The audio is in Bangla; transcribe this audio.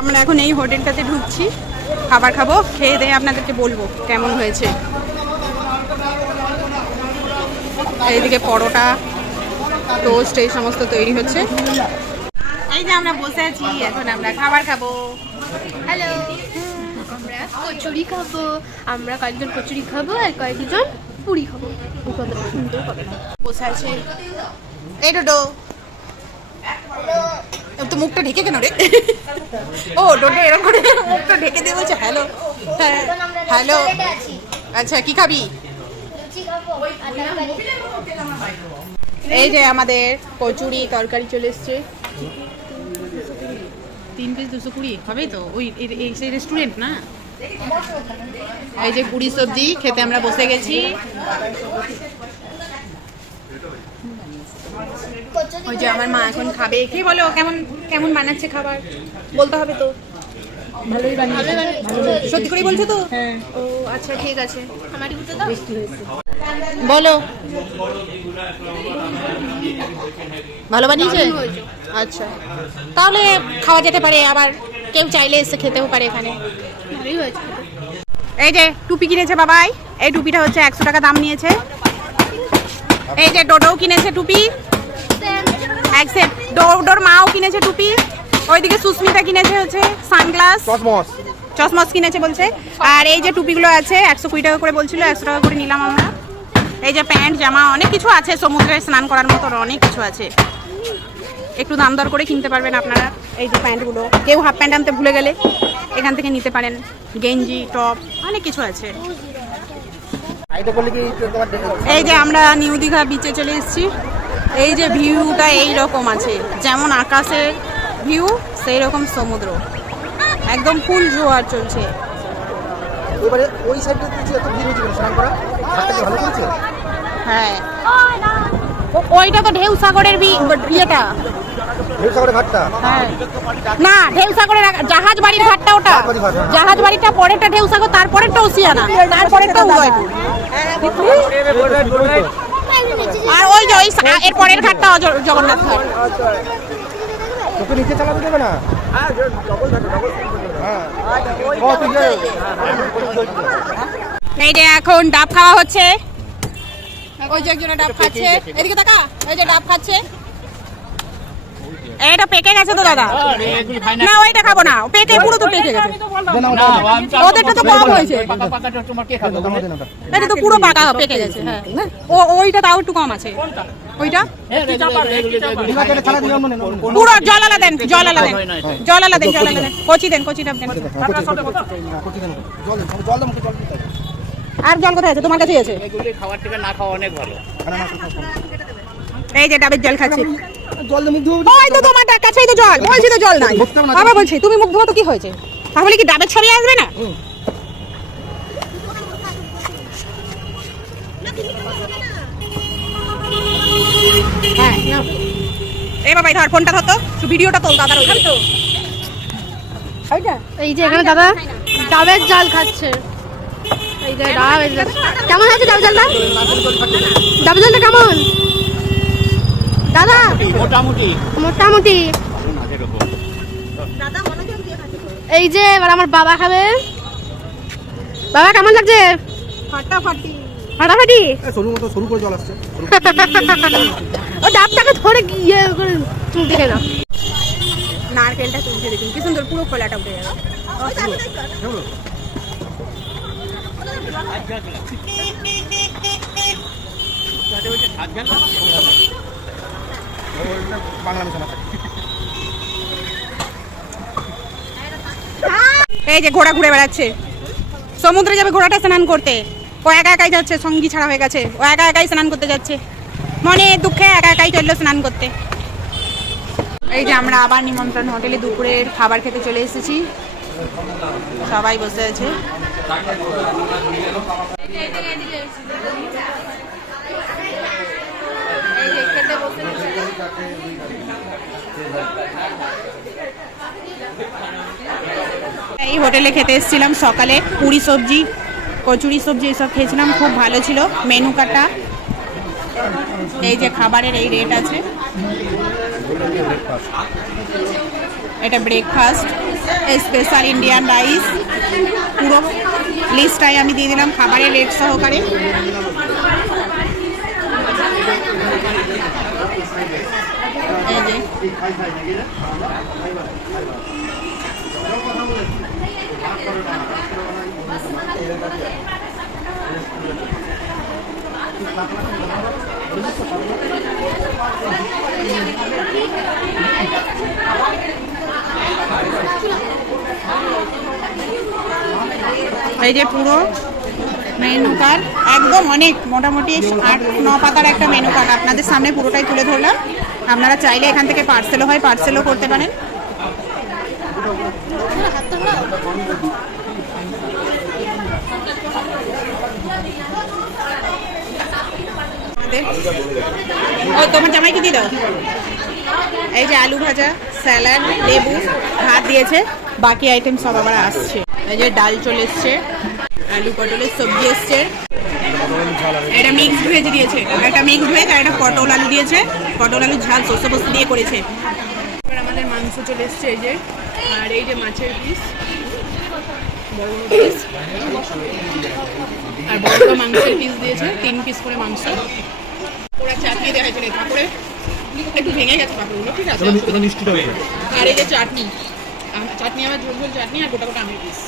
আমরা এখন এই হোটেলটাতে ঢুকছি, খাবার খাবো, খেয়ে দিয়ে আপনাদেরকে বলবো কেমন হয়েছে। এইদিকে পরোটা, টোস্ট এই সমস্ত তৈরি হচ্ছে। এই যে আমরা বসে আছি, এখন আমরা খাবার খাবো। হ্যালো, আমরা কচুরি খাবো। আমরা কয়েকজন কচুরি খাবো আর কয়েকজন পুরি খাবো। সুন্দর হবে না। বসে আছে এই ডোডো, তো মুখটা ঢেকে কেন রে? ও ডোডো এরকম করে মুখটা ঢেকে দিয়ে বলছে হ্যালো। হ্যাঁ হ্যালো, আচ্ছা কি খাবি? এই যে আমাদের কচুরি তরকারি চলে এসছে, 3 পিস 220 হবে তো, ওই সেই রেস্টুরেন্ট না। এই যে পুরি সবজি খেতে আমরা বসে গেছি। ওই যে আমার মা এখন খাবে। কি বলো, কেমন কেমন বানাচ্ছে খাবার? বলতে হবে তো। ভালোই বানিয়েছে, সত্যি করে বলছো তো? হ্যাঁ। ও আচ্ছা ঠিক আছে, আমারই বুঝতে দাও। বলো, ভালো বানিয়েছে? আচ্ছা, তাহলে খাওয়া যেতে পারে, আবার কেউ চাইলে এসে খেতেও পারে এখানে। এই যে টুপি কিনেছে বাবাই, এই টুপিটা হচ্ছে 100 টাকা দাম নিয়েছে। এই যে ডোডোও কিনেছে টুপি, একসেপ্ট ডোডোর মাও কিনেছে টুপি। ওইদিকে সুস্মিতা কিনেছে হচ্ছে সানগ্লাস, চশমস কিনেছে বলছে। আর এই যে টুপিগুলো আছে 120 টাকা করে বলছিল, 100 টাকা করে নিলাম আমরা। এই যে প্যান্ট জামা অনেক কিছু আছে, সমুদ্রে স্নান করার মতো অনেক কিছু আছে, একটু দাম দর করে কিনতে পারবেন আপনারা। এই যে প্যান্টগুলো, কেউ হাফ প্যান্ট আনতে ভুলে গেলে এখান থেকে নিতে পারেন, গেঞ্জি টপ অনেক কিছু আছে। এই যে আমরা নিউ দীঘা বিচে চলে এসেছি। এই যে ভিউটা এই রকম আছে, যেমন আকাশের ভিউ সেই রকম সমুদ্র, একদম ফুল জোয়ার চলছে। এবারে ওই সাইডটাতে যে এত ভিড় হচ্ছে স্নান করা, ঘাটটা ভালো করেছে। হ্যাঁ, ওইটা তো ঢেউ সাগরের ইয়েটা, ঢেউ সাগরের ঘাটটা। হ্যাঁ না, ঢেউ সাগরের জাহাজ বাড়ির ঘাটটা ওটা, জাহাজ বাড়িটা পরেরটা ঢেউ সাগর, তারপরেরটা ওসিয়ানা, তারপরেরটা উদয়পুর। আর ওই যে ওই এর পরের ঘাটটা জগন্নাথ ঘাট। তোকে নিচে চালাতে দেবে না? এই যে এখন ডাব খাওয়া হচ্ছে, ওই যে একজনে ডাব খাচ্ছে, এদিকে তাকা, ওই যে ডাব খাচ্ছে। এটা পেকে গেছে তো দাদা, না ওইটা খাবো না, পেকে পুরো তো পেকে গেছে, ওদেরটা তো কম হয়েছে, এটা তো পুরো পাকা পেকে গেছে। হ্যাঁ ওইটা তাও একটু কম আছে, ওইটা পুরো জলালা দেন, জলালা দেন, জলালা দেন, জলালা দেন, কচি দেন, কচি ডাব দেন। আর জল কোথায় আছে? তোমার কাছেই আছে। খাবার থেকে না খাওয়া অনেক ভালো। এই যে ডাবের জল খাচ্ছি, ওই তো তোমার কাছেই তো জল, বলছি তো জল নাই, আবার বলছি তুমি মুখ ধোয়া তো কি হয়েছে? তাহলে কি ডাবের ছবি আসবে না? হ্যাঁ এই বাবা ধর ফোনটা ধর তো, ভিডিওটা তোল দাদার ওইখানে তো। এই যে এখানে দাদা ডাবের জল খাচ্ছে। এই যে ডাবের জল কেমন আছে? ডাবের জলটা, ডাবের জলটা কেমন দাদা? মোটামুটি মোটামুটি। এই যে এবার আমার বাবা খাবে। বাবা কেমন লাগছে? ফাটাফাটি ফাটাফাটি। সরু মতো সরু করে জল আসছে। ও ডাবটাকে ধরে গিয়ে করে তুলতে গেল। নারকেলটা তুলতে দেখুন কি সুন্দর, পুরো খোলাটা উঠে যাবে। এই যে ঘোড়া ঘুরে বেড়াচ্ছে, সমুদ্রে যাবে ঘোড়াটা স্নান করতে, ও একা একাই যাচ্ছে, সঙ্গী ছাড়া হয়ে গেছে, ও একা একাই স্নান করতে যাচ্ছে, মনে দুঃখে একা একাই চললো স্নান করতে। এই যে আমরা আবার নিমন্ত্রণ হোটেলে দুপুরের খাবার খেতে চলে এসেছি, সবাই বসে আছে। এই হোটেলে খেতে এসেছিলাম সকালে, পুরি সবজি কচুরি সবজি এসব খেয়েছিলাম, খুব ভালো ছিল মেনু কাটা। এই যে খাবারের এই রেট আছে। এটা ব্রেকফাস্ট, স্পেশাল ইন্ডিয়ান রাইস, পুরো লিস্টটাই আমি দিয়ে দিলাম খাবারের রেট সহকারে। এই যে এই যে পুরো মেনু কার্ড, একদম অনেক মোটামুটি 8-9 পাতার একটা মেনু কার্ড আপনাদের সামনে পুরোটাই তুলে ধরলাম। আপনারা চাইলে এখান থেকে পার্সেলও হয়, পার্সেলও করতে পারেন। ও তোমার জামাই কি দিয়ে দাও? এই যে আলু ভাজা, স্যালাড, লেবু, ভাত দিয়েছে, বাকি আইটেম সব আবার আসছে। এই যে ডাল চলে এসছে, আলু পটলের সবজি এসছে, এটা মিক্সড ভেজ দিয়েছে, একটা মিক্সড ভেজ আর একটা পটল আলু দিয়েছে, পটল আলু ঝাল সর্ষে পোস্ত দিয়ে করেছে। এবার আমাদের মাংস চলে এসছে এই যে, আর এই যে মাছের পিস, বড় বড় পিস, আর বড় বড় মাংসের পিস দিয়েছে, 3 পিস করে মাংস। ওরা চাটনি দেখাই চলে, তারপরে একটু ভেঙে গেছে পাপড়গুলো, ঠিক আছে। আর এই যে চাটনি, চাটনি আমার ঝোল ঝোল চাটনি আর গোটা গোটা আমের পিস।